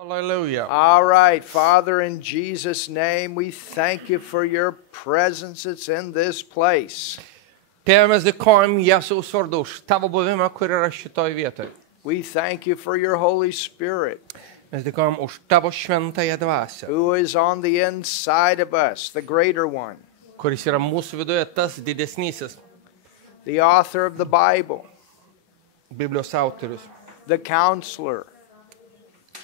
Hallelujah. All right, Father, in Jesus' name, we thank you for your presence that's in this place. Tėve, mes dėkojam Jėzaus vardu už tavo buvimą, kur yra šitoj vietoj. We thank you for your Holy Spirit Mes dėkojam už tavo šventąją dvasią, who is on the inside of us, the greater one, kuris yra mūsų viduje tas didesnysis the author of the Bible, Biblijos autorius, the counselor,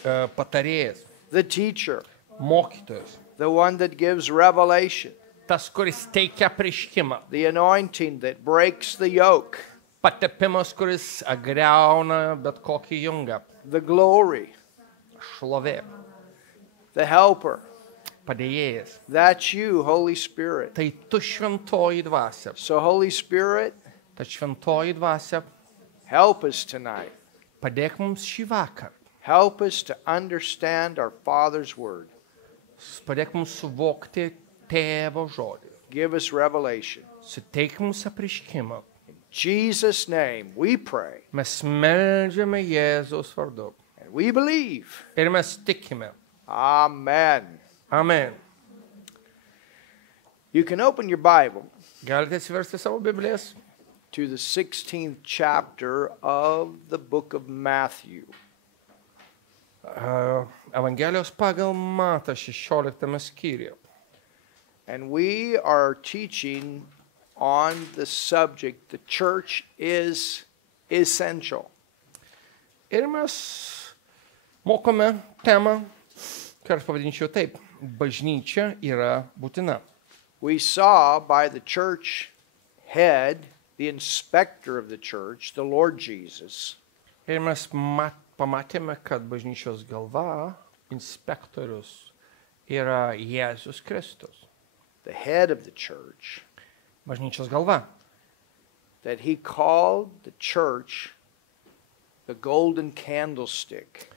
patarėjas, the teacher, mokytojas, the one that gives revelation, tas, kuris teikia apreiškimą, the anointing that breaks the yoke, patepimas, kuris griauna bet kokį jungą, the glory, šlovė, the helper. padėjėjas. That's you, Holy Spirit. Tai tu šventoji dvasia. So, Holy Spirit, Ta šventoji dvasia help us tonight. padėk mums šį vakarą. Help us to understand our Father's Word. Padėk mums suvokti tėvo žodį. Give us revelation. Suteik mums apreiškimą. In Jesus' name we pray Mes meldžiame Jėzaus vardu. and we believe. Ir mes tikime. Amen. Amen. You can open your Bible Galite atsiversti savo Biblijas to the 16th chapter of the book of Matthew. Evangelijos pagal Matą 16 skyriuje. And we are teaching on the subject, the church is essential. Ir mes mokome temą, ką aš pavadinčiau taip. Bažnyčia yra būtina. We saw by the church head, the inspector of the church, the Lord Jesus, Ir mes pamatėme, kad bažnyčios galva, inspektorius, yra Jėzus Kristus. the head of the church, Bažnyčios galva. that he called the church the golden candlestick.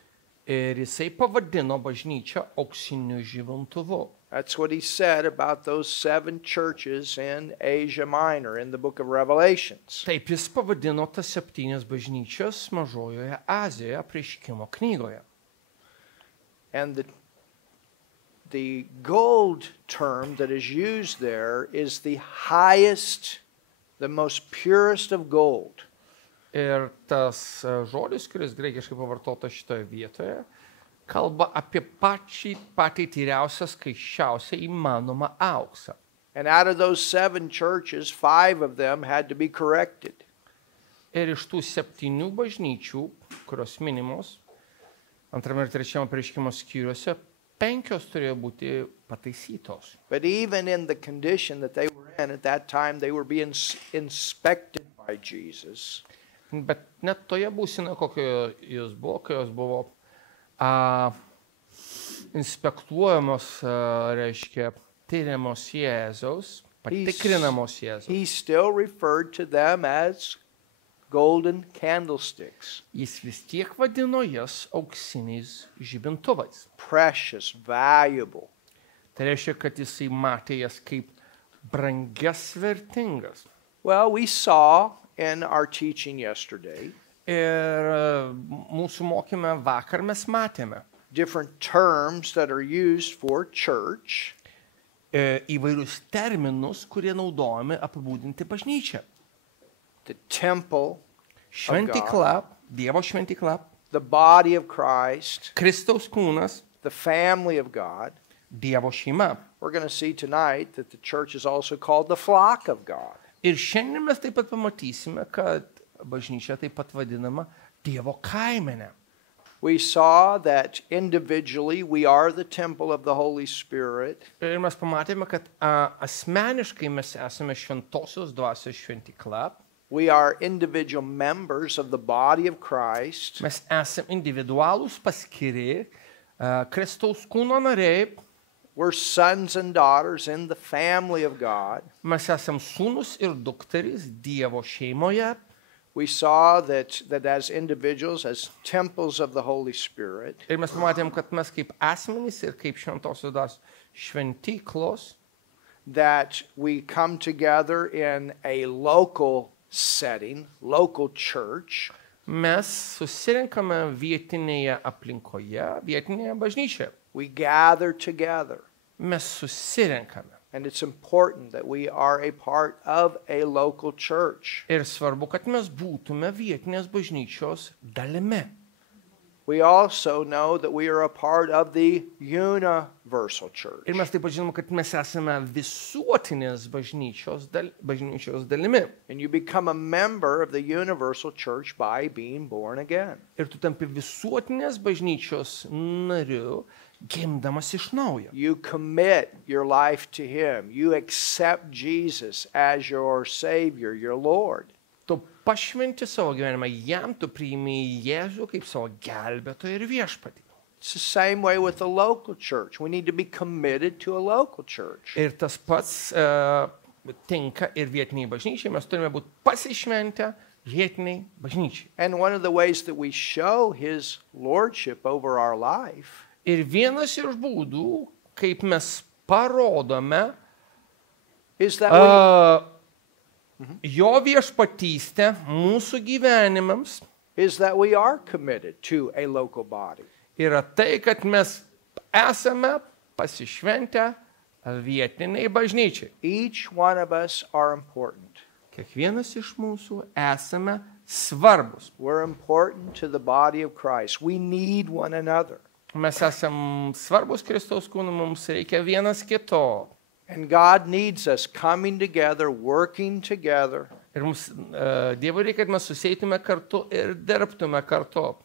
Ir jisai pavadino bažnyčią auksiniu žibintuvu. That's what he said about those 7 churches in Asia Minor in the book of Revelations. Taip jis pavadino tas 7 bažnyčias Mažojoje Azijoje apreiškimo knygoje. And the gold term that is used there is the highest, the most purest of gold. Ir tas žodis, kuris graikiškai pavartotas šitoje vietoje, kalba apie patį tyriausią, skaisčiausią įmanomą auksą. And out of those 7 churches, 5 of them had to be corrected. Ir iš tų 7 bažnyčių, kurios minimos, 2 ir 3 apreiškimo skyriuose, 5 turėjo būti pataisytos. But even in the condition that they were in at that time, they were being inspected by Jesus. Bet net toje būsinoje, kokio jos buvo, kai jos buvo inspektuojamos, reiškia, tyriamos Jėzaus, patikrinamos Jėzaus. He still referred to them as golden candlesticks. Jis vis tiek vadino jas auksiniais žibintuvais. Precious, valuable. Tai reiškia, kad jisai matė jas kaip brangias, vertingas. Well, we saw in our teaching yesterday Ir mūsų mokyme vakar mes matėme different terms that are used for church. Įvairius terminus, kurie naudojami apibūdinti bažnyčią. The temple, Šventykla, Dievo šventykla, the body of Christ, Kristaus kūnas, the family of God. Dievo šeima. We're going to see tonight that the church is also called the flock of God. Ir šiandien mes taip pat pamatysime, kad bažnyčia taip pat vadinama Dievo kaimenė. We saw that individually we are the temple of the Holy Spirit. Ir mes pamatėme, kad asmeniškai mes esame šventosios dvasios šventykla. We are individual members of the body of Christ. Mes esame individualūs paskiri Kristaus kūno nariai. We're sons and daughters in the family of God. Mes esame sūnus ir dukterys Dievo šeimoje. We saw that as individuals, as temples of the Holy Spirit, Ir mes pamatėm, kad mes kaip asmenys ir kaip šventosios dvasios šventyklos, that we come together in a local setting, local church. mes susirinkame vietinėje aplinkoje, vietinėje bažnyčioje. We gather together. Mes susirinkame. And it's important that we are a part of a local church. Ir svarbu, kad mes būtume vietinės bažnyčios dalimi. We also know that we are a part of the universal church. Ir mes taip pat žinom, kad mes esame visuotinės bažnyčios dalimi. And you become a member of the universal church by being born again. Ir tu tampi visuotinės bažnyčios nariu, gimdamas iš naujo. You commit your life to Him. You accept Jesus as your Savior, your Lord. Tu pašventi savo gyvenimą jam, tu priimi Jėzų kaip savo gelbėtoją ir viešpatį. It's the same way with the local church. We need to be committed to a local church. Ir tas pats tinka ir vietiniai bažnyčiai. Mes turime būti pasišventę vietiniai bažnyčiai. And one of the ways that we show His lordship over our life Ir vienas iš būdų, kaip mes parodome is that we jo viešpatystę mūsų gyvenimams, are committed to a local body. yra tai, kad mes esame pasišventę vietiniai bažnyčiai. Each one of us are important. Kiekvienas iš mūsų esame svarbus. We're important to the body of Christ. We need one another. Mes esam svarbus Kristaus kūnui, mums reikia vienas kito. And God needs us coming together, working together. Ir mums Dievui reikia, kad mes susėtume kartu ir dirbtume kartu.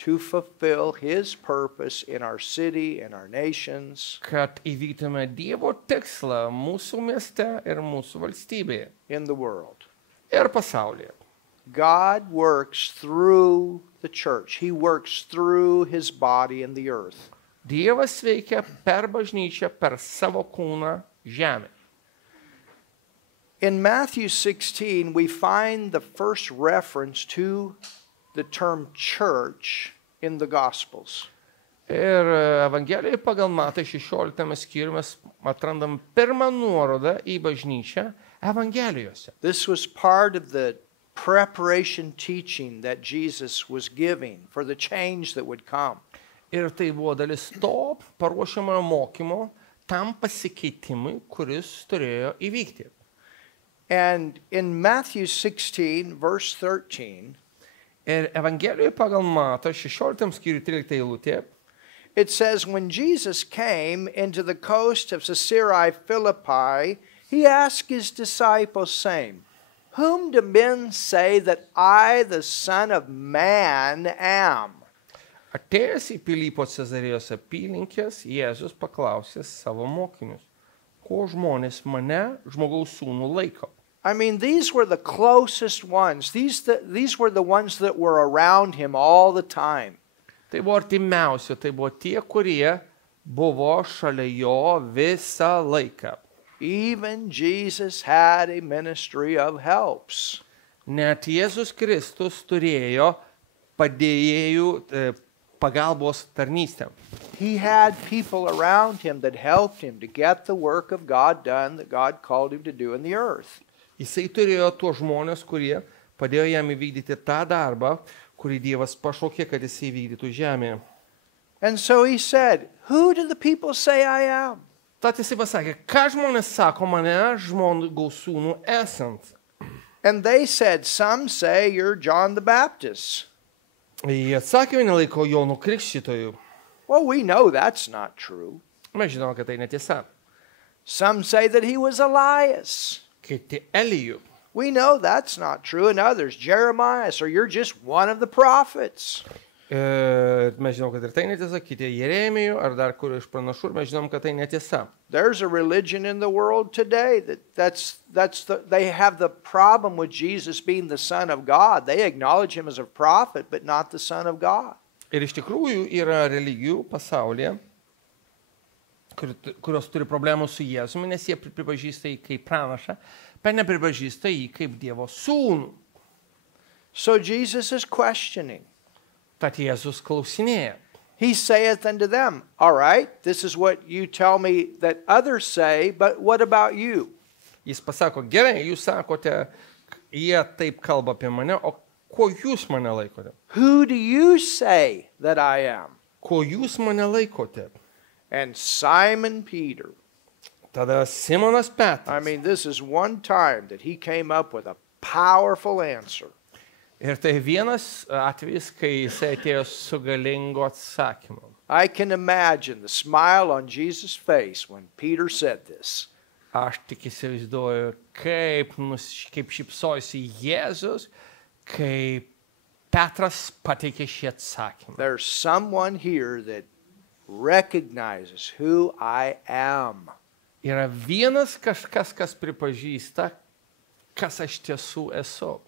To fulfill His purpose in our city, in our nations, Kad įvyktume Dievo tikslą mūsų mieste ir mūsų valstybėje in the world. ir pasaulyje. God works through the church. He works through His body in the earth. Dievas veikia per bažnyčią, per savo kūną žemę. In Matthew 16, we find the first reference to the term church in the Gospels. Ir Evangelijoje pagal Matą 16 skyriuje mes atrandam pirmą nuorodą į bažnyčią Evangelijose. This was part of the preparation teaching that Jesus was giving for the change that would come. Ir tai buvo dalis to paruošiamojo mokymo tam pasikeitimui, kuris turėjo įvykti. And in Matthew 16, verse 13, Ir Evangelijoje pagal Matą 16 skyriuje 13 eilutė, it says, when Jesus came into the coast of Caesarea Philippi, He asked His disciples, saying, whom do men say that I, the Son of Man, am? atėjęs į Pilypo Cezarėjos apylinkės, Jėzus paklausė savo mokinius, ko žmonės mane, žmogaus sūnų, laiko. I mean, these were the closest ones. These were the ones that were around Him all the time. Tai buvo artimiausi, tai buvo tie, kurie buvo šalia jo visą laiką. Even Jesus had a ministry of helps. Net Jėzus Kristus turėjo padėjėjų pagalbos tarnystę. He had people around Him that helped Him to get the work of God done that God called Him to do in the earth. Jisai turėjo tuos žmonės, kurie padėjo jam įvykdyti tą darbą, kurį Dievas pašaukė, kad jis įvykdytų žemėje. And so He said, who do the people say I am? Tad jisai pasakė, ką žmonės sako mane, žmogaus sūnų esant. And they said, some say you're John the Baptist. Jie atsakė, vieni laiko Jonu Krikštytoju. Well, we know that's not true. Mes žinome, kad tai netiesa. Some say that he was Elias. Kiti Elijų. We know that's not true. And others, Jeremiah, or you're just one of the prophets. Mes žinom, kad ir tai netiesa, kiti Jeremijų ar dar kur iš pranašų, mes žinom, kad tai netiesa. There's a religion in the world today they have the problem with Jesus being the Son of God. They acknowledge Him as a prophet, but not the Son of God. Ir iš tikrųjų yra religijų pasaulyje, kurios turi problemų su Jėzumi, nes jie pripažįsta jį kaip pranašą, bet nepripažįsta jį kaip Dievo sūnų. So Jesus is questioning. Tad Jėzus klausinėja. He saith unto them, all right, this is what you tell me that others say, but what about you? Jis pasako, gerai, jūs sakote, jie taip kalba apie mane, o kuo jūs mane laikote? Who do you say that I am? Kuo jūs mane laikote? And Simon Peter, Tada Simonas Petras. this is one time that he came up with a powerful answer. Ir tai vienas atvejis, kai jisai atėjo su galingu atsakymu. I can imagine the smile on Jesus' face when Peter said this. Aš tik įsivaizduoju, kaip šypsojosi Jėzus, kai Petras pateikė šį atsakymą. There's someone here that recognizes who I am. Yra vienas kažkas, kas pripažįsta, kas aš tiesų esu.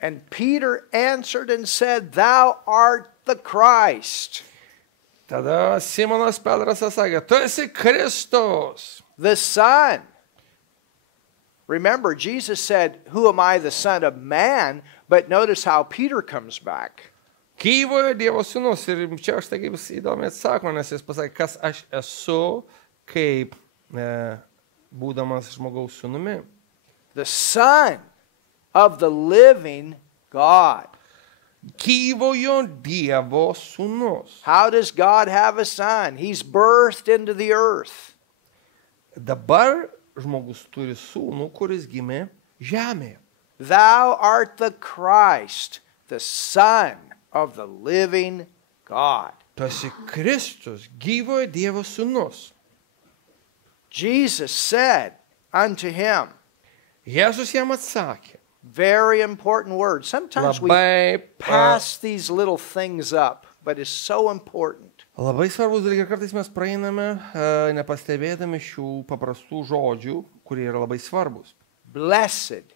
And Peter answered and said, "Thou art the Christ." Tada Simonas Petras sakė, tu esi Kristus. The Son. Remember, Jesus said, "Who am I, the Son of Man?" But notice how Peter comes back. Gyvojo Dievo sūnus. Ir čia aš tai kaip įdomiai atsako, nes jis pasakė, kas aš esu, kaip būdamas žmogaus sūnumi. The Son of the living God. Gyvojo Dievo sūnus. How does God have a son? He's birthed into the earth. Dabar žmogus turi sūnų, kuris gimė žemėje. Thou art the Christ, the Son of the living God. Tu esi Kristus, gyvojo Dievo sūnus. Jesus said unto him, Jėzus jam atsakė. very important word. Sometimes we Labai, pass these little things up, but it's so important. labai svarbus dalykai, kartais mes praeiname, nepastebėdami šių paprastų žodžių, kurie yra labai svarbus. Blessed.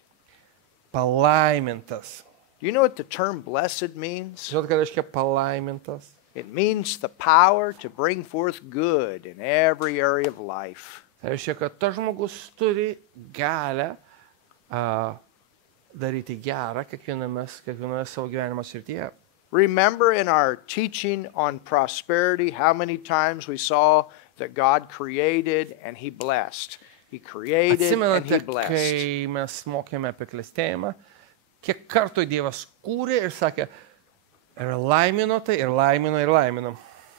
Palaimintas. Do you know what the term blessed means? Žinot, ką reiškia palaimintas? It means the power to bring forth good in every area of life. Tai reiškia, kad tas žmogus turi galę daryti gerą kiekvienoje savo gyvenimo srityje. Remember in our teaching on prosperity how many times we saw that God created and He blessed. He created and He Atsimenate, blessed. kai mes mokėme apie klestėjimą, kiek kartų Dievas kūrė ir sakė, ir laimino tai, ir laimino, ir laimino.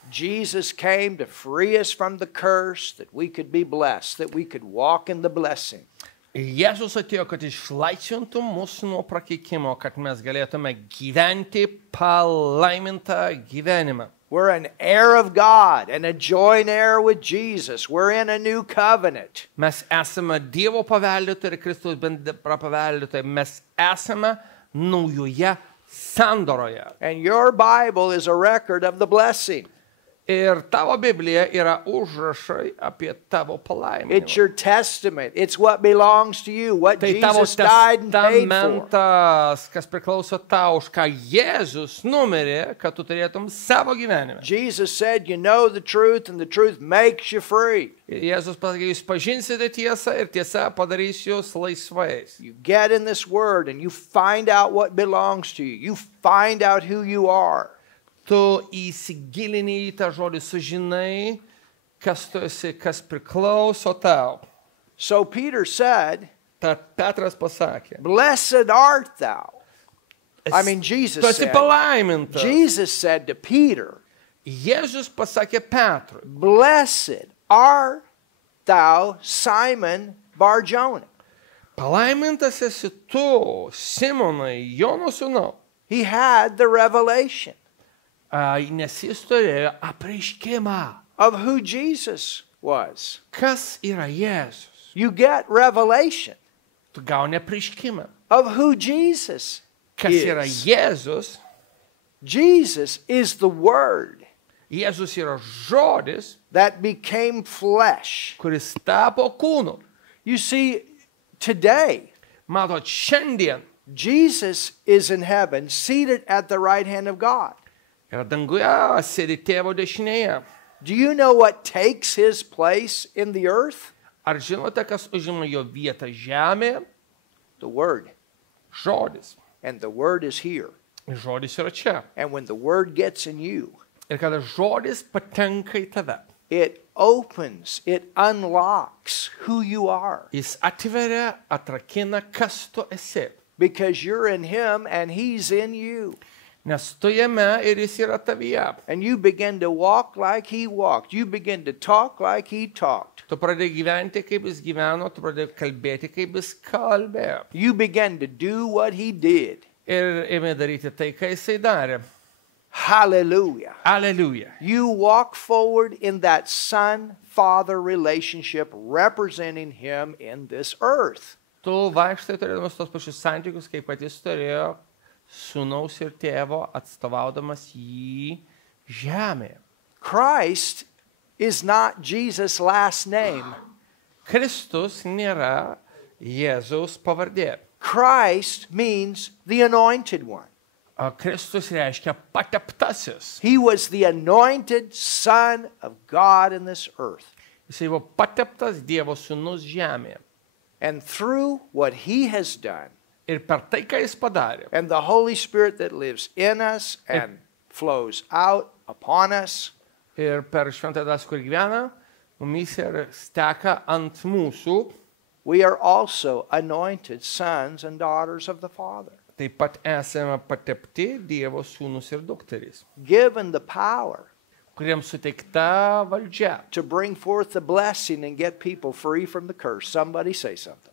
Jesus came to free us from the curse that we could be blessed, that we could walk in the blessing. Jėzus atėjo, kad išlaisvintų mus nuo prakeikimo, kad mes galėtume gyventi palaimintą gyvenimą. We're an heir of God and a joint heir with Jesus. We're in a new covenant. Mes esame Dievo paveldėtojai ir Kristaus bendra paveldėtojai. Mes esame naujoje sandoroje. And your Bible is a record of the blessing. Ir tavo Biblija yra užrašai apie tavo It's palaiminimą. your testament. It's what belongs to you, what Tai tavo Jesus died and paid for. testamentas, kas priklauso tau, už ką Jėzus numirė, kad tu turėtum savo gyvenime. Jesus said, "You know the truth, and the truth makes you free." Jėzus pasakė, jūs pažinsite tiesą ir tiesa padarys jūs laisvais. You get in this word and you find out what belongs to you. You find out who you are. Tu įsigilini į tą žodį, sužinai, kas tu esi, kas priklauso tau. So Peter said, Tad Petras pasakė. "Blessed art thou." Jesus Tu esi said, palaimintas. Jesus said to Peter, Jėzus pasakė Petrui. "Blessed art thou, Simon Bar-Jonah." Palaimintas esi tu, Simonai, Jono sūnau. He had the revelation Nes jis turėjo apreiškimą. of who Jesus was. Kas yra Jėzus? You get revelation Tu gauni apreiškimą. of who Jesus Kas yra is. Jėzus? Jesus is the Word Jėzus yra žodis, that became flesh. kuris tapo kūnu. You see, today, Matot, šiandien Jesus is in heaven, seated at the right hand of God. yra danguje, sėdi tėvo dešinėje. Do you know what takes his place in the earth? Ar žinote, kas užima jo vietą žemėje? The Word. Žodis. And the Word is here. Žodis yra čia. And when the Word gets in you, Ir kada žodis patenka į tave, it opens, it unlocks who you are. jis atveria, atrakina, kas tu esi. because you're in him and he's in you. Nes tu jame ir jis yra tavyje. And you begin to walk like he walked. You begin to talk like he talked. Tu pradėjai gyventi, kaip jis gyveno, tu pradėjai kalbėti, kaip jis kalbėjo. You begin to do what he did. Ir ėmė daryti tai, ką jisai darė. Hallelujah. Alleluja. You walk forward in that son-father relationship representing him in this earth. Tu vaikštai turėdamas tos pačius santykius, kaip pat jis turėjo sūnaus ir tėvo atstovaudamas jį žemėje. Christ is not Jesus' last name. Kristus nėra Jėzaus pavardė. Christ means the anointed one. Kristus reiškia pateptasis. He was the anointed Son of God in this earth. Jisai buvo pateptas Dievo sūnus žemėje. And through what he has done, Ir per tai, ką jis padarė, and the Holy Spirit that lives in us and flows out upon us, ir per šventąją dvasią, kur gyvena, mumis ir steka ant mūsų, we are also anointed sons and daughters of the Father, taip pat esame patepti Dievo sūnus ir dukterys, given the power kuriems suteikta valdžia, to bring forth the blessing and get people free from the curse. Somebody say something.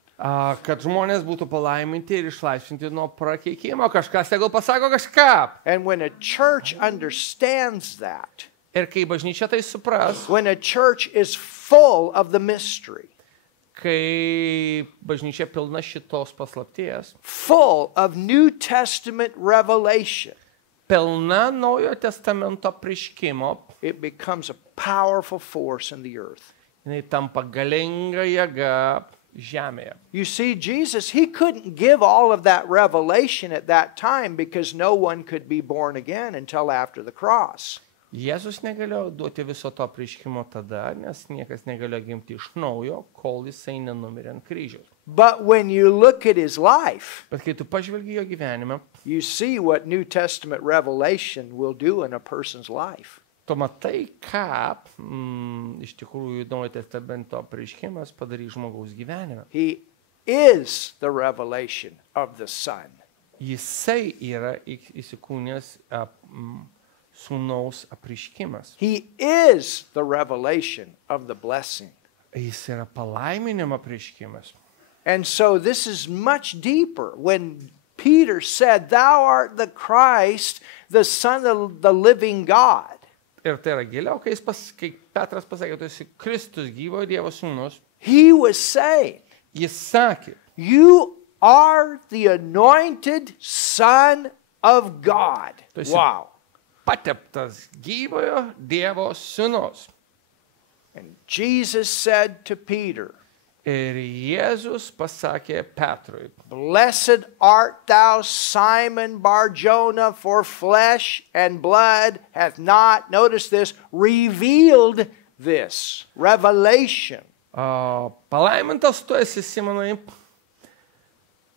kad žmonės būtų palaiminti ir išlaisvinti nuo prakeikimo. Kažkas tegul pasako kažką. And when a church understands that, Ir kai bažnyčia tai supras, when a church is full of the mystery, kai bažnyčia pilna šitos paslapties, full of New Testament revelation, pilna Naujojo testamento apreiškimo, it becomes a powerful force in the earth. jinai tampa galinga jėga žemėje. You see, Jesus, he couldn't give all of that revelation at that time because no one could be born again until after the cross. Jėzus negalėjo duoti viso to apreiškimo tada, nes niekas negalėjo gimti iš naujo, kol jisai nenumirė ant kryžiaus. But when you look at his life, Bet kai tu pažvelgi jo gyvenimą, you see what New Testament revelation will do in a person's life. tu matai, ką iš tikrųjų Naujojo testamento apreiškimas padarys žmogaus gyvenime. He is the revelation of the Son. Jisai yra įsikūnęs sūnaus apreiškimas. He is the revelation of the blessing. Jis yra palaiminimo apreiškimas. And so this is much deeper. When Peter said, "Thou art the Christ, the Son of the living God," Ir tai yra giliau, kai Petras pasakė, tu esi Kristus, gyvojo Dievo sūnus, he was saying, jis sakė, "You are the anointed Son of God." Tu esi Wow. pateptas gyvojo Dievo sūnus. And Jesus said to Peter, Ir Jėzus pasakė Petrui, "Blessed art thou, Simon Bar-Jonah, for flesh and blood hath not," notice this, "revealed this." Revelation. palaimintas tu esi Simonai,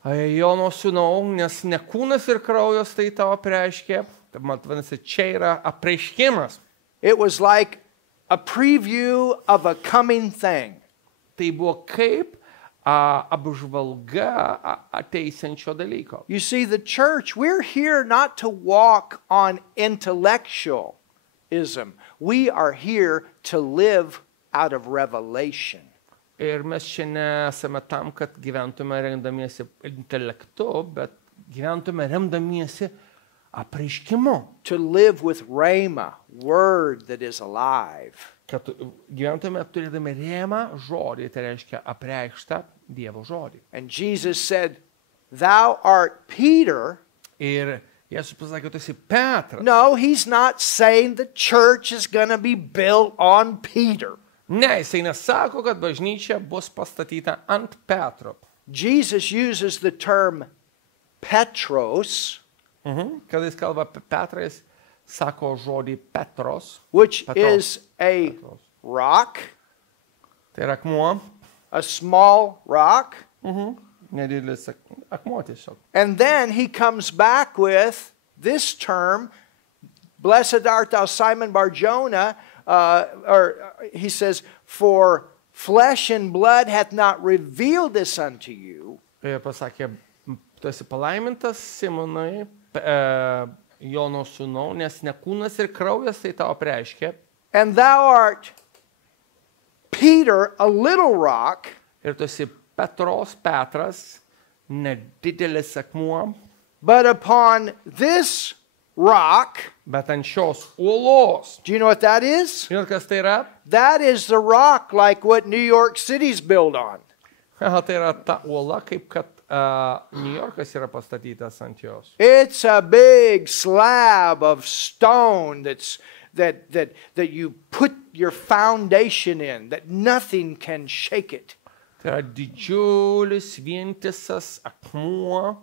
Jono sūnau, nes ne kūnas ir kraujas tai tavo apreiškė, tai man vadinasi, čia yra apreiškimas. It was like a preview of a coming thing. Tai buvo kaip apžvalga ateisiančio dalyko. You see, the church, we're here not to walk on intellectualism. We are here to live out of revelation. Ir mes čia nesame tam, kad gyventume remdamiesi intelektu, bet gyventume remdamiesi apreiškimu. To live with rhema, word that is alive. Kad gyventume turėdami rėmą žodį, tai reiškia apreikštą Dievo žodį. And Jesus said, "Thou art Peter." Ir Jėzus pasakė, tu esi Petras. No, he's not saying the church is going to be built on Peter. Ne, jisai nesako, kad bažnyčia bus pastatyta ant Petro. Jesus uses the term Petros, Kada jis kalba apie Petrą, jis sako žodį Petros. which Petros. is a rock, Tai yra akmuo. a small rock. Nedidelis akmuo tiesiog. And then he comes back with this term, "Blessed art thou, Simon Bar-Jonah," or he says, "For flesh and blood hath not revealed this unto you." Ir pasakė, Tu esi palaimintas, Simonai, Jono sūnau, nes ne kūnas ir kraujas tai tau apreiškė. And thou art Peter, a little rock, Ir tu esi Petras, nedidelis akmuo, but upon this rock, bet ant šios uolos. do you know what that is? Žinot, kas tai yra? That is the rock like what New York City's built on. Tai yra ta uola, kaip kad New Yorkas yra pastatytas ant jos. It's a big slab of stone that you put your foundation in, that nothing can shake it. Tai yra didžiulis vientisas akmuo,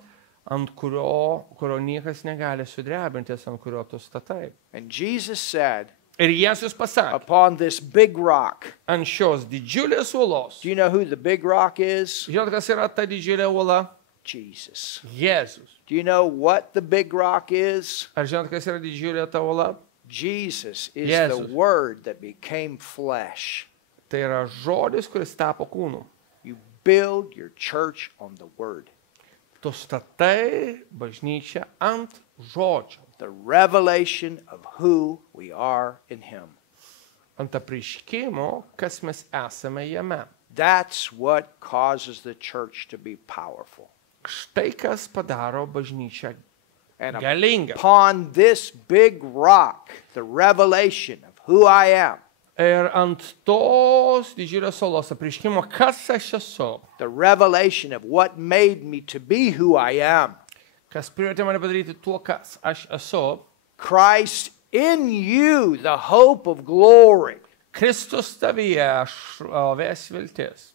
ant kurio niekas negali sudrebintis, ant kurio tu statai. And Jesus said, Ir Jėzus pasakė, upon this big rock, ant šios didžiulės uolos. do you know who the big rock is? Žinot, kas yra ta didžiulė uola? Jesus. Jėzus. Do you know what the big rock is? Ar žinot, kas yra didžiulė ta uola? Jesus is Jesus. the Word that became flesh. Tai yra žodis, kuris tapo kūnu. You build your church on the Word. Tu statai bažnyčią ant žodžio, The revelation of who we are in Him. ant apreiškimo, kas mes esame jame. That's what causes the church to be powerful. Štai kas padaro bažnyčią And galingą. upon this big rock, the revelation of who I am, Ir ant tos didžiulės uolos apreiškimo, kas aš esu, the revelation of what made me to be who I am, kas privertė mane padaryti tuo, kas aš esu, Christ in you, the hope of glory. Kristus tavyje šlovės viltis.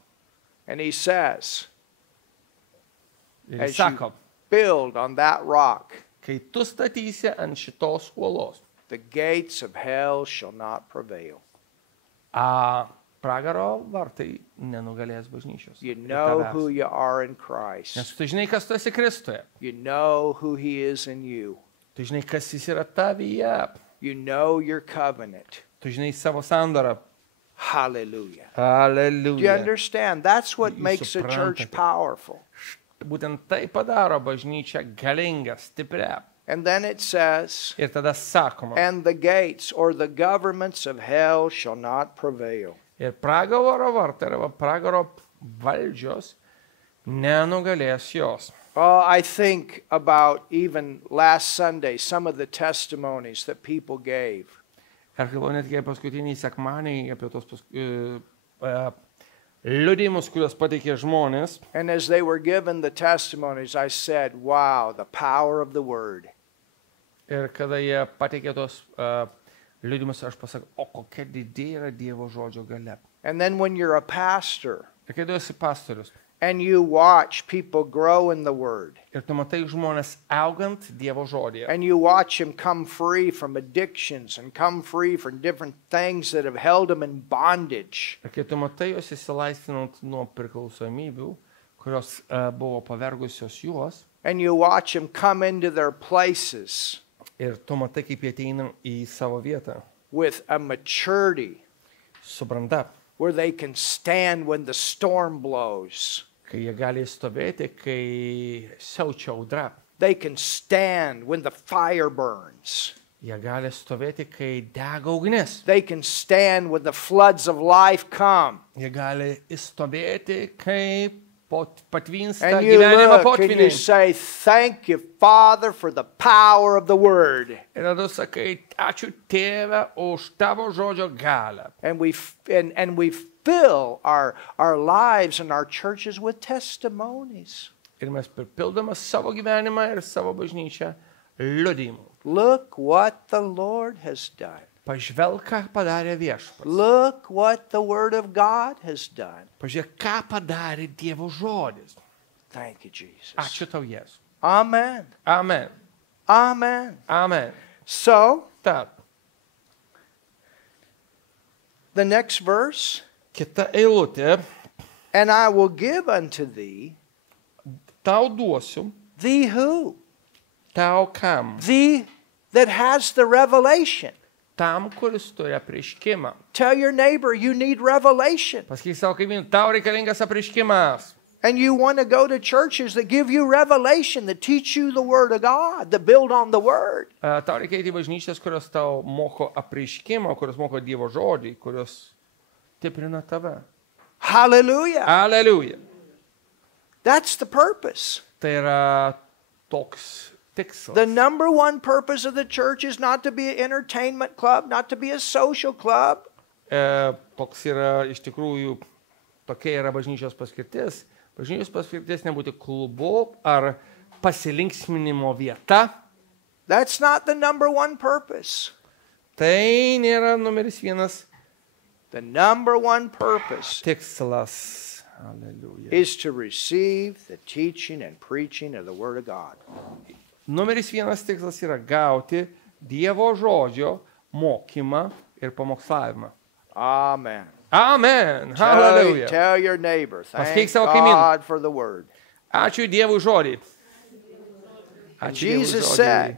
And He says, Ir as sako, you build on that rock, kai tu statysi ant šitos uolos, the gates of hell shall not prevail. pragaro vartai nenugalės bažnyčios. You ir know tavęs. who you are in Christ. Nes tu žinai, kas tu esi Kristuje. You know who He is in you. Tu žinai, kas jis yra tavyje. You know your covenant. Tu žinai savo sandarą. Hallelujah. Do you Alleluja. understand? That's what Jūs makes a church suprantate. powerful. Būtent tai padaro bažnyčią galingą, stiprią. And then it says, Ir tada sakoma. and the gates or the governments of hell shall not prevail. Ir pragaro vartai arba pragaro valdžios nenugalės jos. Oh, I think about even last Sunday, some of the testimonies that people gave. Ir galvoju netgi paskutinį sekmanį apie tos liudijimus, kuriuos pateikė žmonės. And as they were given the testimonies, I said, wow, the power of the Word. Ir kada jie pateikė tos liudijimus, aš pasakau, o kokia didė yra Dievo žodžio galia. And then when you're a pastor Ir kai tu esi pastorius, and you watch people grow in the Word, ir tu matai žmonės augant Dievo žodyje, and you watch them come free from addictions and come free from different things that have held them in bondage, ir kai tu matai juos įsilaisvinant nuo priklausomybių, kurios buvo pavergusios juos, and you watch them come into their places ir tu matai, kaip jie ateina į savo vietą, with a maturity su branda, where they can stand when the storm blows. kai jie gali stovėti, kai siaučia audra. They can stand when the fire burns. Jie gali stovėti, kai dega ugnis. They can stand when the floods of life come. Jie gali stovėti, kai patvynsta And you gyvenimo look and you potviniai. say, thank you, Father, for the power of the Word. Ir tada sakai, ačiū Tėve už tavo žodžio galią. And we fill our lives and our churches with testimonies. Ir mes pripildome savo gyvenimą ir savo bažnyčią liudijimu. Look what the Lord has done. Pažvelk, ką padarė viešpats. Look what the Word of God has done. Pažiūrėk, ką padarė Dievo žodis. Thank you, Jesus. Ačiū tau, Jėzus. Amen. Amen. Amen. Amen. So, Tad, the next verse, kita eilutė, and I will give unto thee, tau duosiu, thee who? tau kam? Thee that has the revelation. Tam, kuris turi apreiškimą. Tell your neighbor you need revelation. Pasakyk savo kaimynui, tau reikalingas apreiškimas. And you want to go to churches that give you revelation, that teach you the Word of God, that build on the Word. Tau reikia eiti į bažnyčias, kurios tau moko apreiškimą, kurios moko Dievo žodį, kurios stiprina tave. Hallelujah. Aleliuja. That's the purpose. Tai yra toks tikslas. The number one purpose of the church is not to be an entertainment club, not to be a social club. Toks yra iš tikrųjų, tokia yra bažnyčios paskirtis. Bažnyčios paskirtis nebūti klubu ar pasilinksminimo vieta. That's not the number one purpose. Tai nėra numeris vienas The number one purpose tikslas. Alleluja. is to receive the teaching and preaching of the Word of God. Numeris vienas tikslas yra gauti Dievo žodžio mokymą ir pamokslavimą. Amen. Amen. Hallelujah. Tell your neighbor, thank Pasakyk savo kaimynui. God for the Word. Ačiū Dievui žodį. Ačiū Dievui Jesus žodį. said,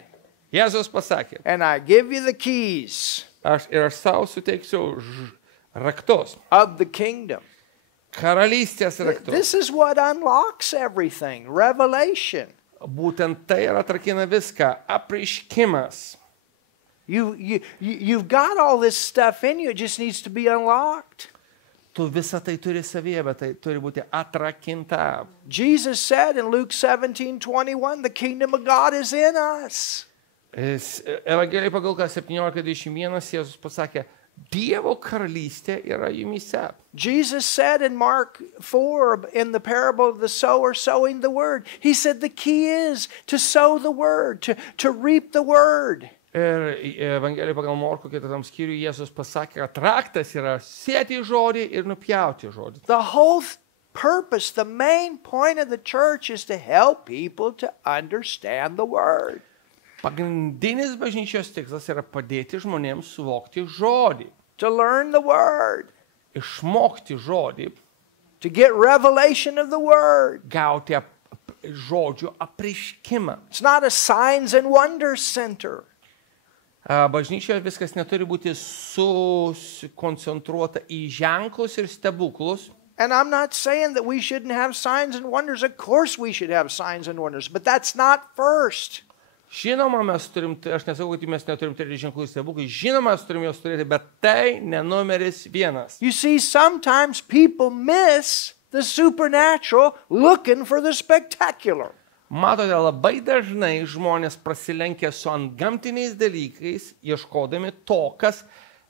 Jėzus pasakė, and I give you the keys aš savo suteiksiu raktus, of the kingdom. karalystės raktus. This is what unlocks everything. Revelation. Būtent tai yra atrakina viską. Apreiškimas. You've got all this stuff in you. It just needs to be unlocked. Tu visą tai turi savyje, bet tai turi būti atrakinta. Jesus said in Luke 17:21, the kingdom of God is in us. Evangelijai pagal Luką 17:21 Jėzus pasakė, Dievo karalystė yra jumyse. Jesus said in Mark 4, in the parable of the sower sowing the word, he said the key is to sow the word, to reap the word. Ir Evangelijai pagal Morkų 4 skyriui Jėzus pasakė, kad raktas yra sėti žodį ir nupjauti žodį. The whole purpose, the main point of the church is to help people to understand the word. Pagrindinis bažnyčios tikslas yra padėti žmonėms suvokti žodį, To learn the word, išmokti žodį, to get revelation of the word. gauti žodžių apreiškimą. It's not a signs and wonders center. Bažnyčioje viskas neturi būti susikoncentruota į ženklus ir stebuklus. And I'm not saying that we shouldn't have signs and wonders. Of course we should have signs and wonders, but that's not first. Žinoma, mes turim, aš nesakau, kad mes neturim turėti ženklų ir stebuklų, žinoma, mes turim juos turėti, bet tai ne numeris vienas. You see, sometimes people miss the supernatural looking for the spectacular. Matote, labai dažnai žmonės prasilenkia su antgamtiniais dalykais, ieškodami to, kas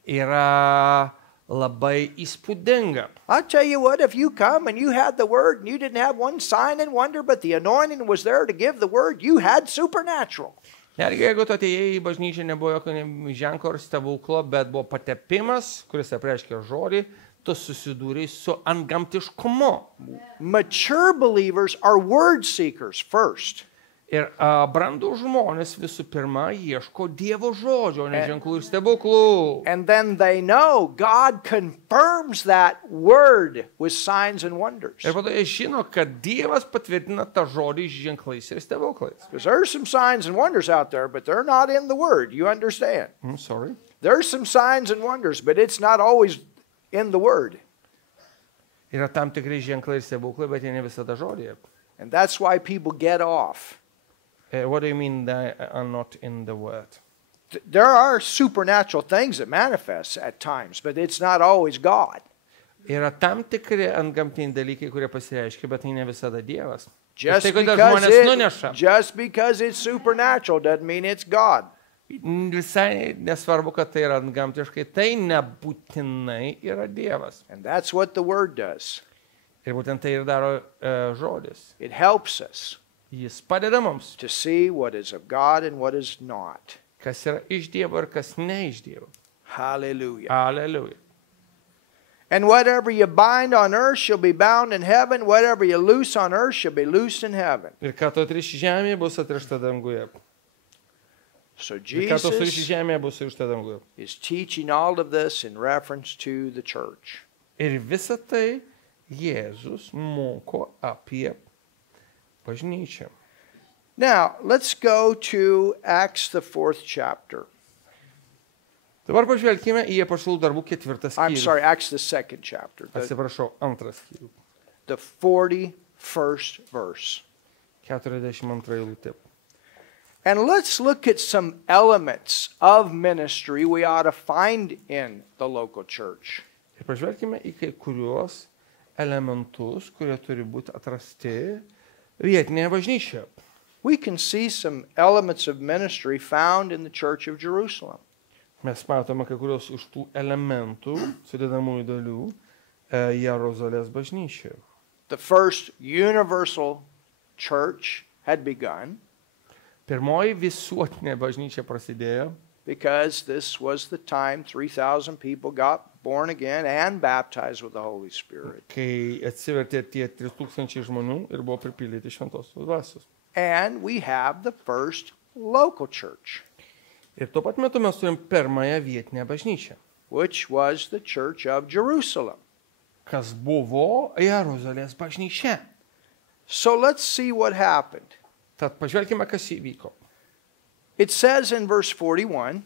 yra labai įspūdinga. I'll tell you what, if you come and you had the word and you didn't have one sign and wonder, but the anointing was there to give the word, you had supernatural. Netgi jeigu tu atėjai į bažnyčią, nebuvo jokio ženklo ar stebuklo, bet buvo patepimas, kuris apreiškia žodį, tu susidūrei su antgamtiškumu. Mature believers are word seekers first. Ir brandų žmonės visų pirma ieško Dievo žodžio, ne ženklų ir stebuklų. And then they know God confirms that word with signs and wonders. Ir po to jie žino, kad Dievas patvirtina tą žodį ženklais ir stebuklais. Because there's some signs and wonders out there, but they're not in the word. You understand? Sorry. There's some signs and wonders, but it's not always in the word. Yra tam tikrai ženklai ir stebuklai, bet jie ne visada žodėje. And that's why people get off. What do you mean they are not in the word? There are supernatural things that manifest at times, but it's not always God. Yra tam tikri antgamtiniai dalykai, kurie pasireiškia, bet tai ne visada Dievas. Just Tai kodėl because, žmonės nuneša? just because it's supernatural doesn't mean it's God. Visai nesvarbu, kad tai yra antgamtiškai, tai nebūtinai yra Dievas. And that's what the word does. Ir būtent tai ir daro žodis. It helps us Jis padeda mums, to see what is of God and what is not. kas yra iš Dievo ir kas ne iš Dievo. Hallelujah. Alleluja. And whatever you bind on earth shall be bound in heaven. Whatever you loose on earth shall be loosed in heaven. Ir ką tu atriši žemėje, bus atrišta danguje. So Ir ką tu suriši Jesus žemėje, bus surišta danguje. is teaching all of this in reference to the church. Ir visą tai Jėzus moko apie bažnyčią. Now, let's go to Acts, the 4th chapter. Dabar pažvelkime į Apaštalų darbų 4 I'm skyrių. sorry, Acts, the 2nd chapter. Atsiprašau, 2 skyrių. The 40 first verse. 42 eilutė. And let's look at some elements of ministry we ought to find in the local church. Ir pažvelkime į kai kuriuos elementus, kurie turi būti atrasti vietinėje bažnyčioje. We can see some elements of ministry found in the Church of Jerusalem. Mes matome kai kurios iš tų elementų, sudedamųjų dalių, Jeruzalės bažnyčioje. The first universal church had begun Pirmoji visuotinė bažnyčia prasidėjo, because this was the time 3,000 people got born again and baptized with the Holy Spirit. kai atsivertė tie 3000 žmonių ir buvo pripildyti šventosios dvasios. And we have the first local church, Ir tuo pat metu mes turim pirmąją vietinę bažnyčią, which was the Church of Jerusalem. kas buvo Jeruzalės bažnyčia. So let's see what happened. Tad pažvelkime, kas įvyko. It says in verse 41,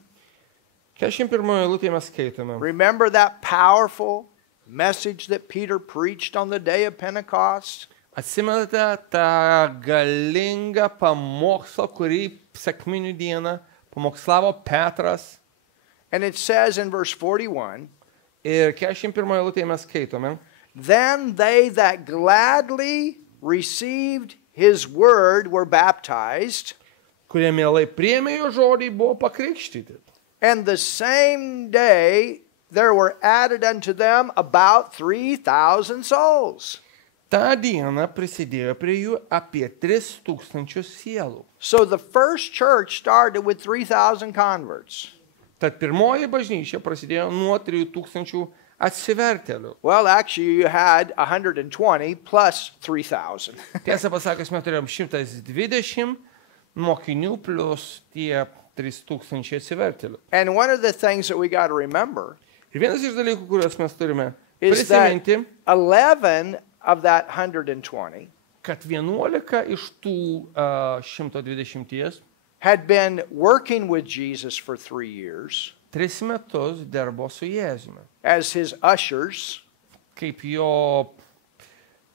41 eilutėje mes skaitome. remember that powerful message that Peter preached on the day of Pentecost? Atsimenate tą galingą pamokslą, kurį sekminių dieną pamokslavo Petras. And it says in verse 41, Ir 41 eilutėje mes skaitome. then they that gladly received his word were baptized, Kurie mielai priėmė jo žodį, buvo pakrikštyti. and the same day there were added unto them about 3,000 souls. Ta diena prisidėjo prie jų apie 3000 sielų. So the first church started with 3,000 converts. Tad pirmoji bažnyčia prasidėjo nuo 3000 atsivertėlių. Well, actually, you had 120 plus 3,000. Tiesą pasakius, mes turėjom 120 mokinių plus tie 3000 atsivertėlių. And one of the things that we got to remember Ir vienas iš dalykų, kuriuos mes turime is that prisiminti, 11 of that 120 kad 11 iš tų 120 had been working with Jesus for 3 years 3 metus dirbo su Jėzumi. as his ushers, Kaip jo,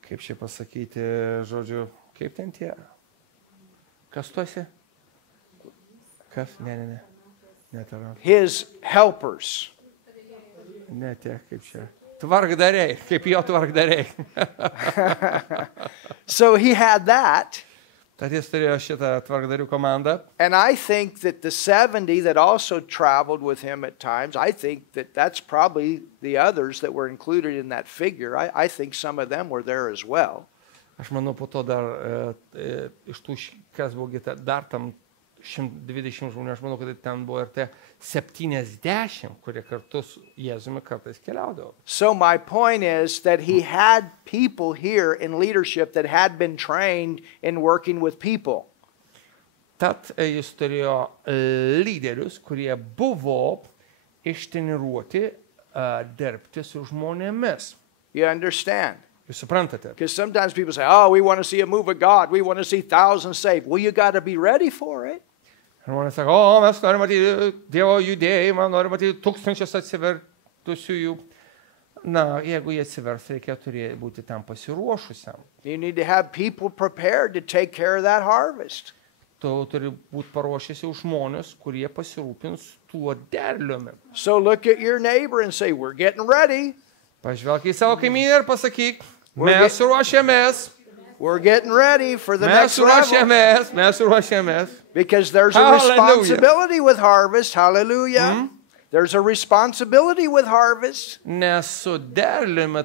kaip čia pasakyti, žodžiu, kaip ten tie? Kas tu esi? Kas? Ne. Ne tara. his helpers. Ne tie, kaip čia. Tvarkdariai, kaip jo tvarkdariai. So he had that. Tad jis turėjo šitą tvarkdarių komandą. And I think that the 70 that also traveled with him at times, I think that that's probably the others that were included in that figure. I think some of them were there as well. Aš manau, po to dar iš tų, kas buvo dar tam 120 žmonių, aš manau, kad ten buvo ir tie 70, kurie kartu su Jėzumi kartais keliaudavo. So my point is that he had people here in leadership that had been trained in working with people. Tad jis turėjo lyderius, kurie buvo ištreniruoti dirbti su žmonėmis. You understand? Jūs suprantate? Because sometimes people say, oh, we want to see a move of God. We want to see thousands saved. Well, you got to be ready for it. Žmonės sako, mes norime matyti Dievo judėjimą, norime matyti 1000 atsivertusiųjų. Na, jeigu jie atsivers, reikia būti tam pasiruošusiam. You need to have people prepared to take care of that harvest. Tu turi būti paruošęs jau žmonės, kurie pasirūpins tuo derliumi. So look at your neighbor and say, we're getting ready. Pažvelk į savo kaimynę ir pasakyk, mes ruošiamės. We're getting ready for the next level. Mes ruošiamės. Because there's a Hallelujah. responsibility with harvest. Hallelujah. There's a responsibility with harvest. Nes su derliumi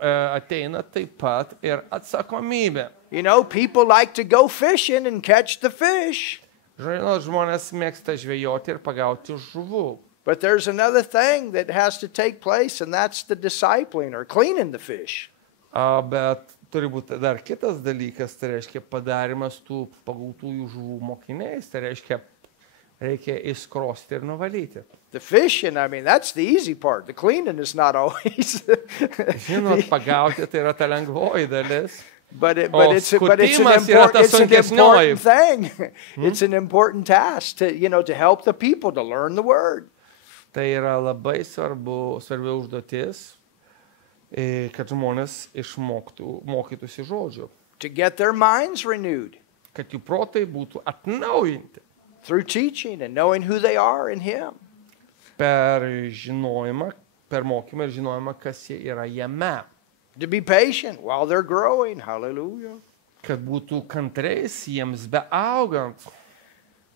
ateina taip pat ir atsakomybė. You know, people like to go fishing and catch the fish. Žmonės mėgsta žvejoti ir pagauti žuvų. But there's another thing that has to take place, and that's the discipling or cleaning the fish. Bet turi būti dar kitas dalykas, tai reiškia padarimas tų pagautųjų žuvų mokiniais, tai reiškia reikia įskrosti ir nuvalyti. The fishing, I mean, that's the easy part. The cleaning is not always. Žinot, pagauti tai yra ta lengvoji dalis. But it's an important thing. It's an important task to help the people to learn the word. Tai yra labai svarbi užduotis, kad žmonės mokytųsi žodžių. to get their minds renewed kad jų protai būtų atnaujinti through teaching and knowing who they are in Him. per žinojimą, per mokymą ir žinojimą, kas jie yra jame. To be patient while they're growing. Hallelujah. Kad būtų kantriais jiems beaugant.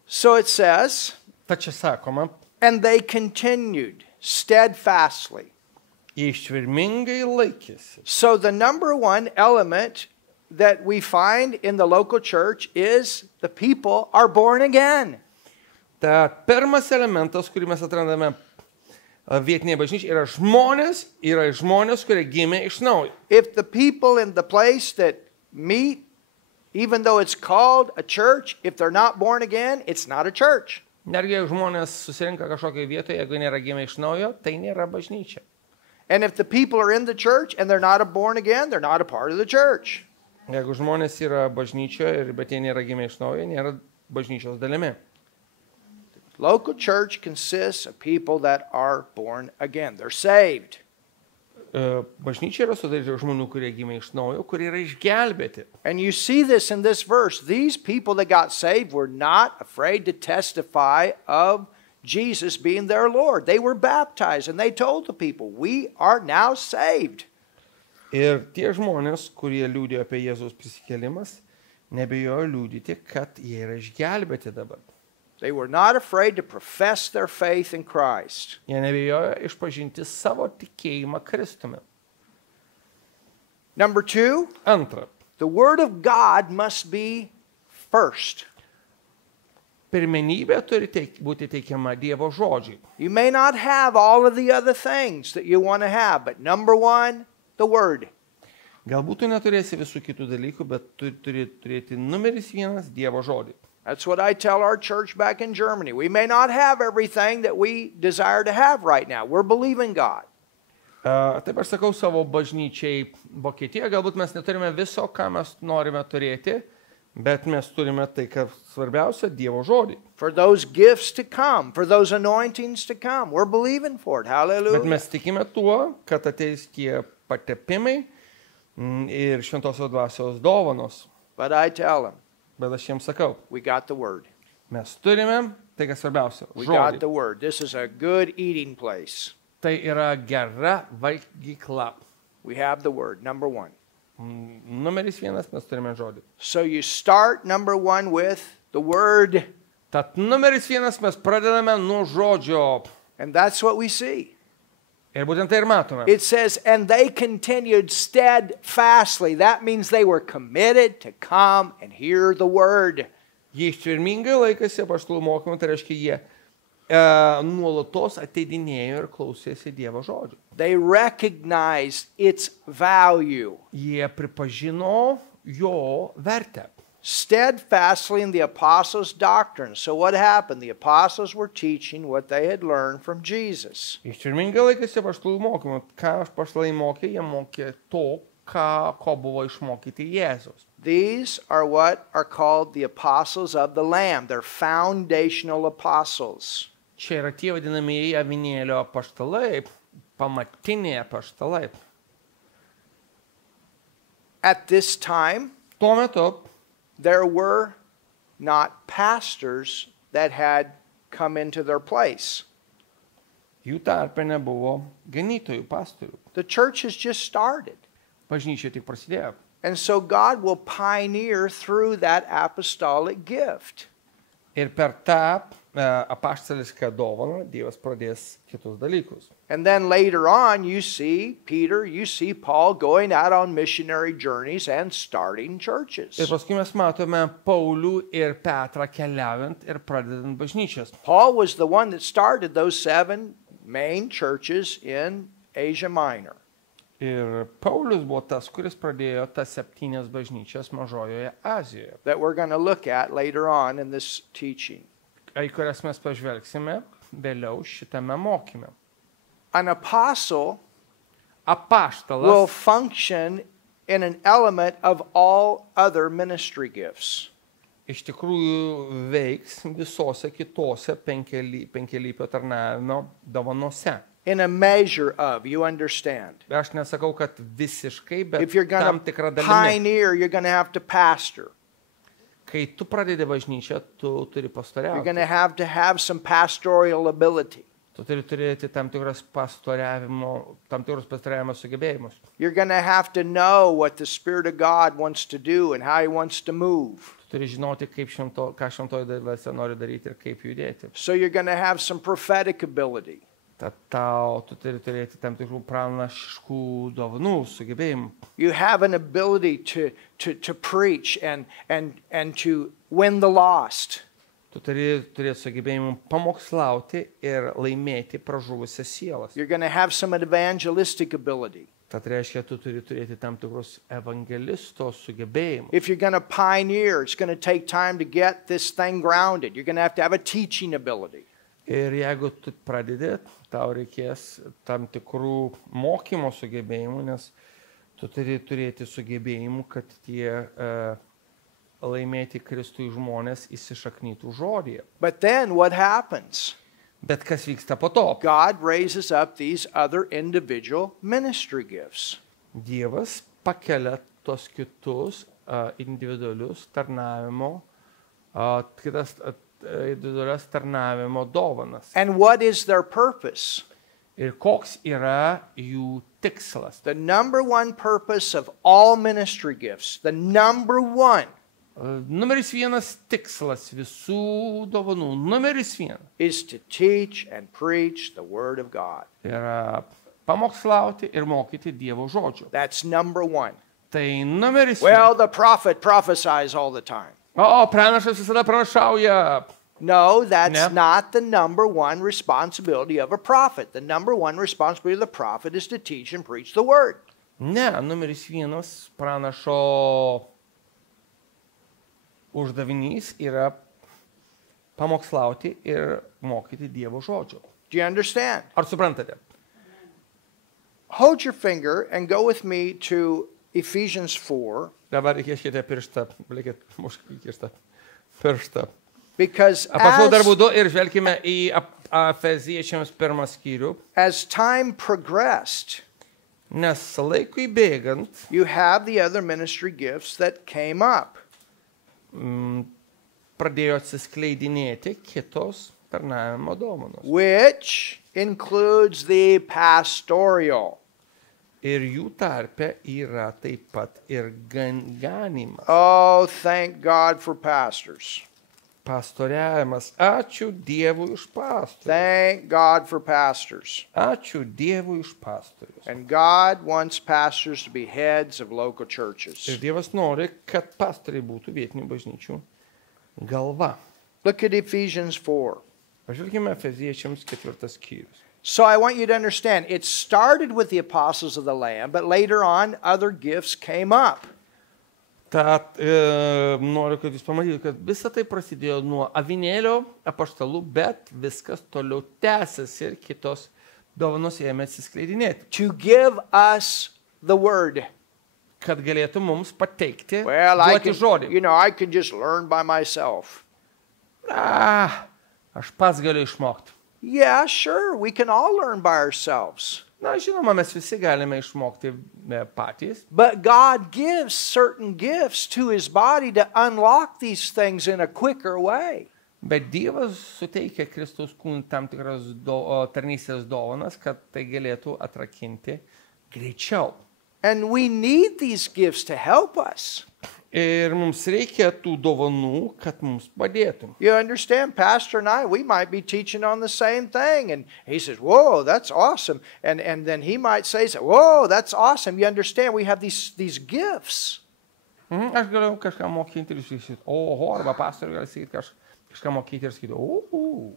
So it says, Tačiau sakoma, and they continued steadfastly. jie ištvermingai laikėsi. So the number one element that we find in the local church is the people are born again. Ta pirmas elementas, kurį mes atrandame vietinėje bažnyčioje, yra žmonės, kurie gimė iš naujo. If the people in the place that meet, even though it's called a church, if they're not born again, it's not a church. Netgi jeigu žmonės susirinka kažkokioje vietoje, jeigu nėra gimę iš naujo, tai nėra bažnyčia. And if the people are in the church and they're not born again, they're not a part of the church. Jeigu žmonės yra bažnyčioje, bet jie nėra gimę iš naujo, nėra bažnyčios dalimi. Local church consists of people that are born again. They're saved. Bažnyčia yra sudaryta žmonių, kurie gimė iš naujo, kurie yra išgelbėti. And you see this in this verse. These people that got saved were not afraid to testify of Jesus being their Lord. They were baptized and they told the people, we are now saved. Ir tie žmonės, kurie liūdėjo apie Jėzaus prisikėlimas, nebijojo liūdyti, kad jie yra išgelbėti dabar. They were not afraid to profess their faith in Christ. Jie nebijojo išpažinti savo tikėjimą Kristumi. Number two, Antra, the Word of God must be first. pirmenybė turi būti teikiama Dievo žodžiui. You may not have all of the other things that you want to have, but number one, the Word. Galbūt tu neturėsi visų kitų dalykų, bet tu turi turėti numeris vienas Dievo žodį. That's what I tell our church back in Germany. We may not have everything that we desire to have right now. We're believing God. Taip aš sakau savo bažnyčiai Vokietijoje, galbūt mes neturime viso, ką mes norime turėti, bet mes turime tai, kas svarbiausia, Dievo žodį. For those gifts to come, for those anointings to come. We're believing for it. Hallelujah. Bet mes tikime tuo, kad ateis tie patepimai ir šventosios dvasios dovanos. But I tell them, Bet aš jiems sakau, we got the Word. mes turime tai, kas svarbiausia, We got žodį. the Word. This is a good eating place. Tai yra gera valgykla. We have the Word, number one. Numeris vienas, mes turime žodį. So you start, number one, with the Word, Tad numeris vienas mes pradedame nuo žodžio. and that's what we see. Ir būtent tai ir matome. It says, and they continued steadfastly. That means they were committed to come and hear the Word. Jie ištvermingai laikėsi apaštalų mokymų, tai reiškia, jie nuolatos ateidinėjo ir klausėsi Dievo žodžių. They recognized its value. Jie pripažino jo vertę. Steadfastly in the apostles' doctrine. So what happened? The apostles were teaching what they had learned from Jesus. Ištvermingai laikėsi apaštalų mokymų. Ką apaštalai mokė? Jie mokė to, ko buvo išmokyti Jėzus. These are what are called the apostles of the Lamb. They're foundational apostles. Čia yra tie vadinamieji avinėlio apaštalai, pamatiniai apaštalai. At this time, Tuo metu there were not pastors that had come into their place. jų tarpe nebuvo ganytojų, pastorių. The church has just started. Bažnyčia tik prasidėjo. And so God will pioneer through that apostolic gift. Ir per tą apaštališką dovaną Dievas pradės kitus dalykus. And then later on, you see Peter, you see Paul going out on missionary journeys and starting churches. Ir paskui mes matome Paulių ir Petrą keliaujant ir pradedant bažnyčias. Paul was the one that started those 7 main churches in Asia Minor. Ir Paulius buvo tas, kuris pradėjo tas 7 bažnyčias Mažojoje Azijoje, That we're going to look at later on in this teaching. į kurias mes pažvelgsime vėliau šitame mokyme. An apostle will Apaštalas function in an element of all other ministry gifts. iš tikrųjų veiks visose kitose penkelypio tarnavimo dovanose. in a measure of, you understand. Aš nesakau, kad visiškai, bet If you're going tam to tikrą dalimi. pioneer, you're going to have to pastor. Kai tu pradedi bažnyčią, tu turi You're pastoriauti. going to have some pastoral ability. Tu turi turėti tam tikrus pastoriavimo sugebėjimus. You're going to have to know what the Spirit of God wants to do and how He wants to move. Tu turi žinoti, ką šventoji dvasia nori daryti ir kaip judėti. So you're going to have some prophetic ability. Tad tu turi turėti tam tikrų pranašiškų dovanų, sugebėjimų. You have an ability to preach and to win the lost. Tu turi turėti sugebėjimų pamokslauti ir laimėti pražuvusias sielas. You're going to have some evangelistic ability. Tad reiškia, tu turi turėti tam tikrus evangelisto sugebėjimus. If you're going to pioneer, it's going to take time to get this thing grounded. You're going to have a teaching ability. Ir jeigu tu pradedi, tau reikės tam tikrų mokymo sugebėjimų, nes tu turi turėti sugebėjimų, kad tie laimėti Kristui žmonės įsišaknytų žodyje. But then what happens? Bet kas vyksta po to? God raises up these other individual ministry gifts. Dievas pakelia tos kitus individualius tarnavimo, individualias tarnavimo dovanas. And what is their purpose? Ir koks yra jų tikslas? The number one purpose of all ministry gifts, the number one, Numeris vienas tikslas visų dovanų, numeris vienas is to teach and preach the Word of God. yra pamokslauti ir mokyti Dievo žodžio. That's number one. Tai numeris Well, the prophet prophesies all the time. O pranašas visada pranašauja. No, that's No. not the number one responsibility of a prophet. The number one responsibility of the prophet is to teach and preach the Word. Ne, numeris vienas pranašo uždavinys yra pamokslauti ir mokyti Dievo žodžio. Do you understand? Ar suprantate? Hold your finger and go with me to Ephesians 4, Dabar įkiškite pirštą, likit, įkištą pirštą. because Apaštalų darbų 2 ir žvelkime į Efeziečiams 1 skyrių, as time progressed, nes laikui bėgant you have the other ministry gifts that came up. pradėjo atsiskleidinėti kitos tarnavimo dovanos. Which includes the pastoral. Ir jų tarpe yra taip pat ir ganimas. Oh, thank God for pastors. Pastoriavimas. Ačiū Dievui už pastorius. Thank God for pastors. Ačiū Dievui už pastorius. And God wants pastors to be heads of local churches. Ir Dievas nori, kad pastoriai būtų vietinių bažnyčių galva. Look at Ephesians 4. Pažvelkime Efeziečiams 4 skyrius. So I want you to understand, it started with the apostles of the Lamb, but later on other gifts came up. Tad noriu, kad jūs pamatytumėte, kad visa tai prasidėjo nuo avinėlio apaštalų, bet viskas toliau tęsiasi ir kitos dovanos ėmė atsiskleidinėti. To give us the word. Kad galėtų mums pateikti, Well, duoti žodį. I can just learn by myself. Aš pats galiu išmokti. Yeah, sure, we can all learn by ourselves. Na, žinoma, mes visi galime išmokti patys. But God gives certain gifts to His body to unlock these things in a quicker way. Bet Dievas suteikia Kristaus kūnui tam tikras tarnystės dovanas, kad tai galėtų atrakinti greičiau. And we need these gifts to help us. Ir mums reikia tų dovanų, kad mums padėtų. You understand, Pastor and I, we might be teaching on the same thing. And he says, whoa, that's awesome. And then he might say, whoa, that's awesome. You understand, we have these gifts. Aš galiu kažką mokyti ir sakyti, oho, arba pastoriui gali sakyti kažką mokyti ir sakyti, oho.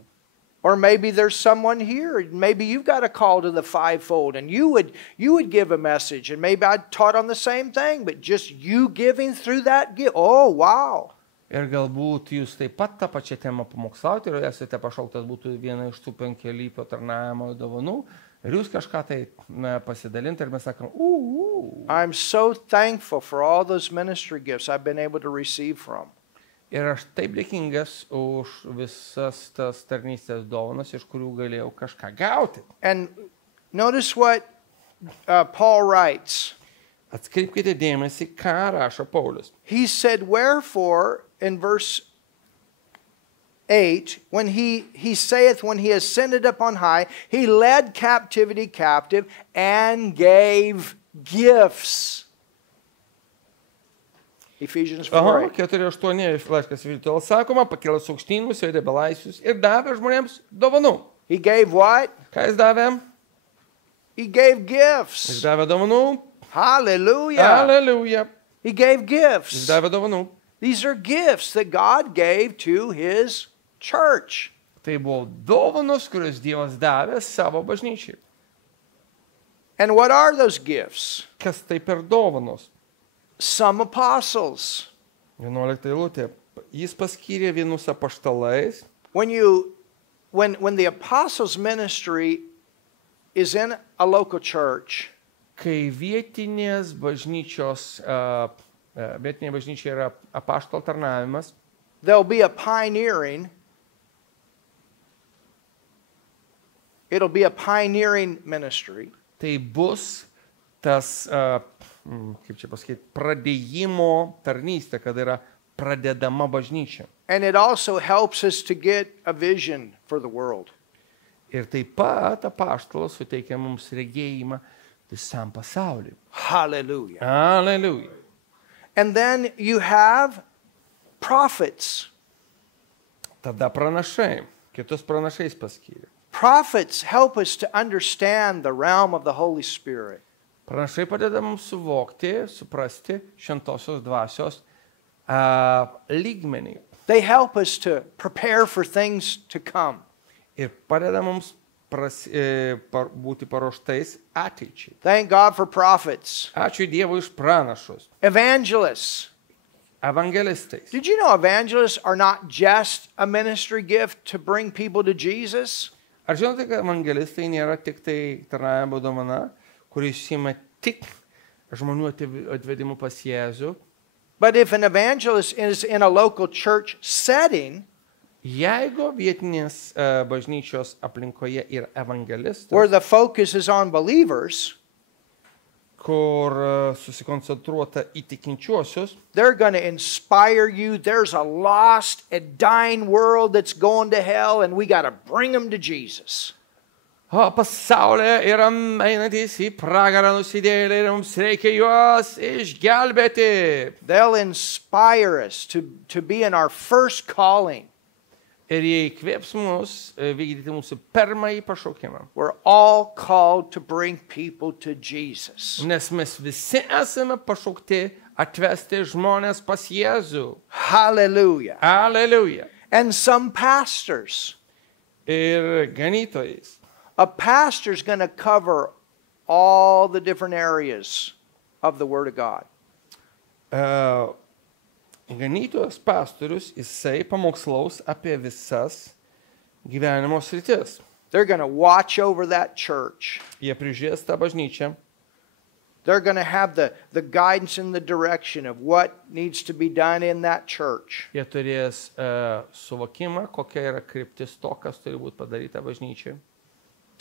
Or maybe there's someone here, maybe you've got a call to the fivefold and you would give a message, and maybe I taught on the same thing, but just you giving through that gift. Oh, wow. Ir galbūt jūs taip pat tą pačią temą pamokslauti ir esate pašauktas būtų viena iš tų penkialypio tarnavimo dovanų ir jūs kažką tai pasidalinti ir mes sakom, I'm so thankful for all those ministry gifts I've been able to receive from. Ir aš taip dėkingas už visas tas tarnystės dovanas, iš kurių galėjau kažką gauti. And Notice what Paul writes. Atkreipkite dėmesį, ką rašo Paulius. He said, wherefore, in verse 8, when he saith, when he ascended up on high, he led captivity captive and gave gifts. Ephesians 4. 4:8 laiškas Viltėl sakoma, pakėlęs aukštyn nusivedė belaisvius ir davė žmonėms dovanų. He gave what? Ką jis davė? He gave Jis gifts. davė dovanų. Hallelujah. Alleluja. He gave Jis gifts. davė dovanų. These are gifts that God gave to his church. Tai buvo dovanos, kurias Dievas davė savo bažnyčiai. And what are those gifts? Kas tai per dovanos? Some apostles. 11 eilutė. Jis paskyrė vienus apaštalais. When the apostles' ministry is in a local church, Kai vietinė bažnyčia yra apaštalo tarnavimas, there'll be a pioneering. It'll be a pioneering ministry. tai bus tas, kaip čia pasakyti, pradėjimo tarnystė, kad yra pradedama bažnyčia. And it also helps us to get a vision for the world. Ir taip pat apaštalas suteikia mums regėjimą visam pasauliui. Hallelujah. Alleluja. And then you have prophets. Tada pranašai, kitus pranašais paskyrė. Prophets help us to understand the realm of the Holy Spirit. Pranašai padeda mums suvokti, suprasti šventosios dvasios lygmenį. They help us to prepare for things to come. Ir padeda mums būti paruoštais ateičiai. Thank God for prophets. Ačiū Dievui už pranašus. Evangelists. Evangelistais. Did you know evangelists are not just a ministry gift to bring people to Jesus? Ar žinote, kad evangelistai nėra tik tai tarnavimo dovana, kuris užsiima tik žmonių atvedimu pas Jėzų? But if an evangelist is in a local church setting, Jeigu vietinės bažnyčios aplinkoje yra evangelistas, where the focus is on believers, kur susikoncentruota į tikinčiuosius, they're going to inspire you. There's a lost and dying world that's going to hell, and we got to bring them to Jesus. Pasaulyje yra einantys į pragarą nusidėjėliai ir mums reikia juos išgelbėti. They'll inspire us to be in our first calling. Ir jie įkvėps mus vykdyti mūsų pirmąjį pašaukimą. We're all called to bring people to Jesus. Nes mes visi esame pašaukti atvesti žmonės pas Jėzų. Hallelujah. Alleluja. And some pastors. Ir ganytojais. A pastor's going to cover all the different areas of the Word of God. Ganytojas pastorius, jisai pamokslaus apie visas gyvenimo sritis. They're going to watch over that church. Jie prižiūrės tą bažnyčią. They're going to have the guidance and the direction of what needs to be done in that church. Jie turės suvokimą, kokia yra kryptis to, kas turi būti padaryta bažnyčiai.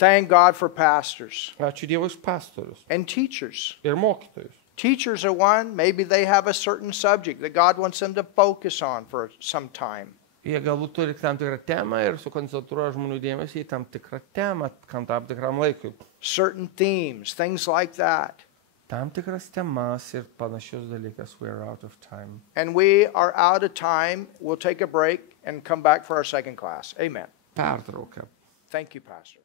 Thank God for pastors Ačiū Dievui už pastorius and teachers. ir mokytojus. Teachers are one. Maybe they have a certain subject that God wants them to focus on for some time. Jie galbūt turi tam tikrą temą ir sukoncentruoja žmonių dėmesį į tam tikrą temą, tam tikram laikui. Certain themes, things like that. Tam tikras temas ir panašius dalykas. We are out of time. And we are out of time. We'll take a break and come back for our second class. Amen. Pertrauka. Thank you, Pastor.